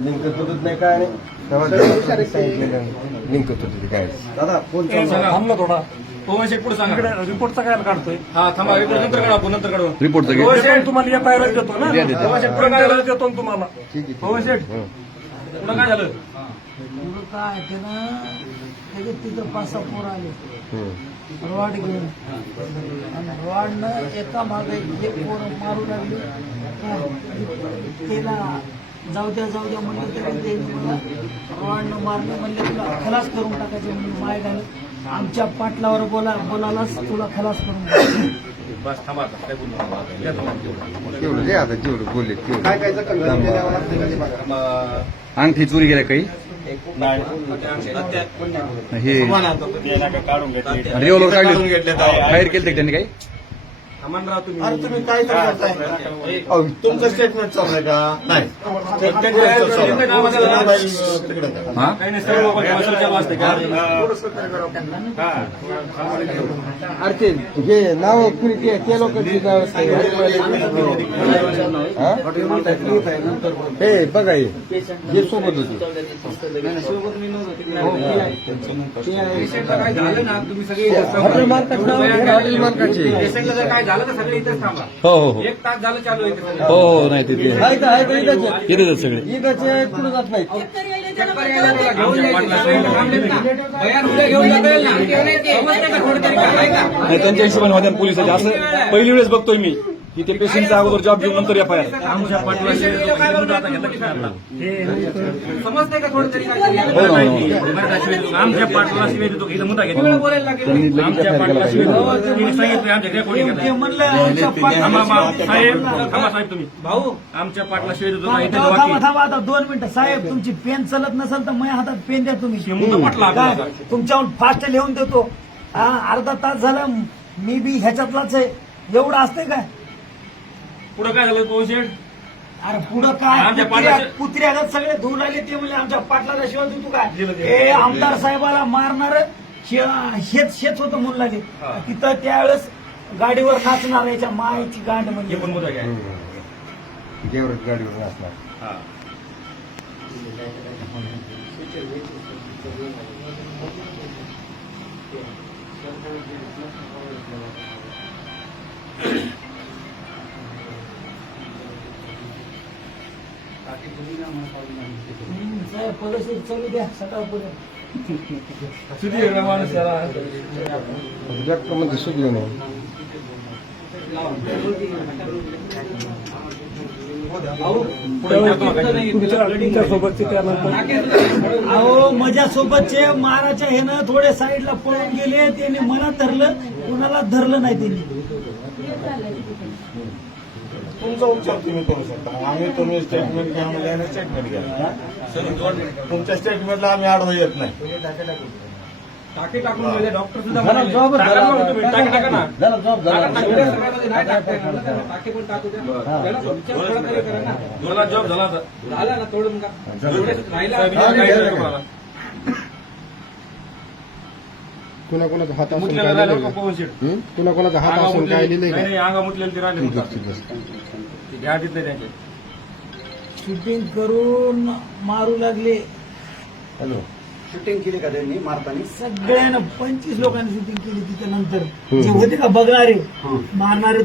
लिंकत होत नाही काय नाही. तेव्हा सांगितलेलं काय दादा फोन चालू आहे. थांबला थोडा. पवन शेट पुढे सांगा. इकडे रिपोर्टचा काय काढतोय? हा थांबा रिपोर्ट नंतर काढू आपण नंतर काढू. पवन शेट तुम्हाला या पायरच देतो ना. द्या, द्या, द्या. पवन शेट पुढे काय देतो ना तुम्हाला. ठीक आहे, पवन. पुढे काय झालं? एवढं काय ते ना? लगेच तिथं पाच सहा पोरं आले. हं. रॉड घेऊन. आणि रॉडनं एका मागे एक पोरं मारू लागली काय? त्याला जाऊ द्या जाऊ द्या म्हणलं तरी ते मला मारलं म्हणलं तुला खलास करून टाकायचे म्हणून माय घाल आमच्या पाटलावर बोला बोलालाच तुला खलास करून जे आता जेवढं बोलले झाली. अंगठी चोरी गेल्या काही? हे. रिव्हॉल्वर काढले. बाहेर केलं त्यांनी काही. अरे तुम्ही काय करताय. तुमचं स्टेटमेंट चाललंय का? नाही. हा चालू अरे ते हे? नाव कुणी ते लोकांची नाव हे? बघा हे. हे सोबत होते. पेशंटला काय झालं ना? तुम्ही सगळे इथंच थांबा. हॉटेल मालकाचे झालं सगळे इथंच थांबा हो हो हो एक तास झालं चालू आहे. हो हो नाही ते ते आहे का आहे का इकडचे? येतात सगळे नाही घेऊन जायचं. थांबलेत ना. भैया उद्या घेऊन जाता येईल ना. समजतंय का थोडं तरी काय? आहे का? नाही त्यांच्या हिशोबाने होत्या पोलिसाचे असं पहिली वेळेस बघतोय मी की ते पेशंटचा अगोदर जॉब घेऊन नंतर एफ आय आर आमच्या की थोडं तरी? काय? हो हो. आमच्या इथं मुद्दा बोलायला लागेल आमच्या सांगितलं आमच्या रेकॉर्डिंग साहेब थांबा साहेब तुम्ही. भाऊ. आमच्या शिवाय दोन मिनिटं. साहेब तुमची पेन चलत नसेल तर माझ्या हातात पेन द्या तुम्ही. पटला. तुमच्याहून फास्ट लिहून देतो. हा अर्धा तास झाला मी बी ह्याच्यातलाच आहे. एवढं असतंय काय? पुढं काय झालं पोहोचेड अरे पुढं काय? आमच्या कुत्र्या पाटलाचे- कुत्र्यागत सगळे धुवून राहिले ते म्हणजे आमच्या पाटलाला शिवाय देतो काय? दिलं ते. हे आमदार साहेबाला मारणार हेच हेच होतं म्हणून लागले. हा. तिथं त्यावेळेस गाडीवर नाचणार याच्या मायची गांड हे म्हणजे पण मुद्दा घ्या. देवरच गाडीवर असणार हा. किती वेगळा माणूस नाही. अहो माझ्या सोबतचे महाराच्या ह्यानं थोडे साईडला पळून गेले त्यांनी मला धरलं कुणाला धरलं नाही त्यांनी. तुमचा उपचार तुम्ही करू शकता. आम्ही तुम्ही स्टेटमेंट घ्या म्हणजे स्टेटमेंट घ्या तुमच्या स्टेटमेंटला आम्ही आडवं येत नाही. टाके टाकून डॉक्टर सुद्धा झाला म्हणाले. जॉब टाका ना मग तुम्ही, टाके टाका ना. झाला पण टाकू द्या. ना. मला जॉब झाला आता. झाला ना तोडून का? राहिला हा, विचार काय झाला. झालं तुम्हाला? कुणा कोणाचा हात असून काय लिहिलंय का? हं? कुणा कोणाचा हात असून काय मुतलेलं- लिहिलंय नाही, का नाही, अंगा मुतलेलं ते राहिले ठीक मुद्दा. आहे, ठीक आहे. ते घ्या तिथले त्यांचे. शूटिंग करून मारू लागले हॅलो शूटिंग केली का त्यांनी मारताना सगळ्यांना पंचवीस लोकांनी शूटिंग केली तिथे नंतर जे होते का बघणारे मारणारे